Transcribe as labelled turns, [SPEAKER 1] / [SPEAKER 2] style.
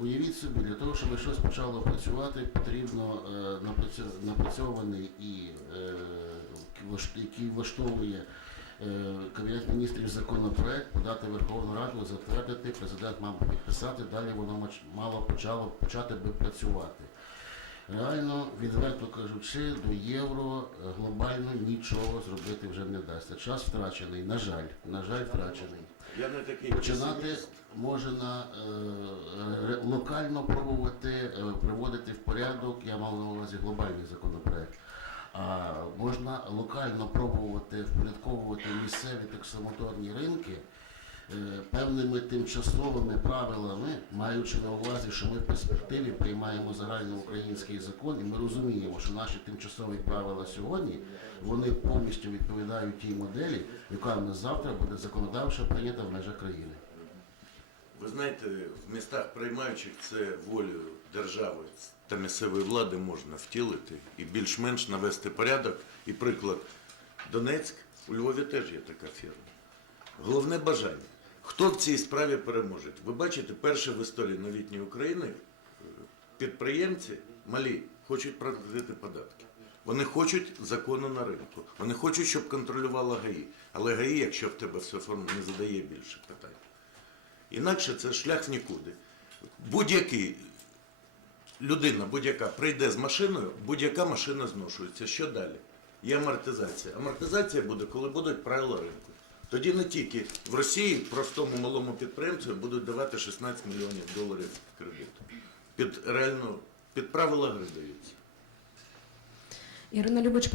[SPEAKER 1] уявіть собі, для того, щоб щось почало працювати, потрібно е, напрацьований і е, який влаштовує е, Кабінет міністрів законопроект, подати Верховну Раду, затвердити, президент мав підписати, далі воно мало почало почати би працювати. Реально, відверто кажучи, до євро е, глобально нічого зробити вже не вдасться. Час втрачений, на жаль, на жаль, втрачений.
[SPEAKER 2] Я не такий
[SPEAKER 1] Починати можна е, локально пробувати е, приводити в порядок, я мав на увазі глобальний законопроект. А можна локально пробувати впорядковувати місцеві таксомоторні ринки певними тимчасовими правилами, маючи на увазі, що ми в перспективі приймаємо загальноукраїнський закон, і ми розуміємо, що наші тимчасові правила сьогодні вони повністю відповідають тій моделі, яка в нас завтра буде законодавчо прийнята в межах країни.
[SPEAKER 2] Ви знаєте, в містах приймаючих це волю держави та місцевої влади можна втілити і більш-менш навести порядок. І приклад Донецьк, у Львові теж є така фірма. Головне бажання. Хто в цій справі переможе? Ви бачите, перше в історії новітньої України підприємці малі хочуть платити податки. Вони хочуть закону на ринку. Вони хочуть, щоб контролювала ГАІ. Але ГАІ, якщо в тебе все форму, не задає більше питань. Інакше це шлях нікуди. Будь-який людина, будь-яка прийде з машиною, будь-яка машина зношується. Що далі? Є амортизація. Амортизація буде, коли будуть правила ринку. Тоді не тільки в Росії простому малому підприємцю будуть давати 16 мільйонів доларів кредиту. Під реально під правила гри даються.
[SPEAKER 3] Ірина Любич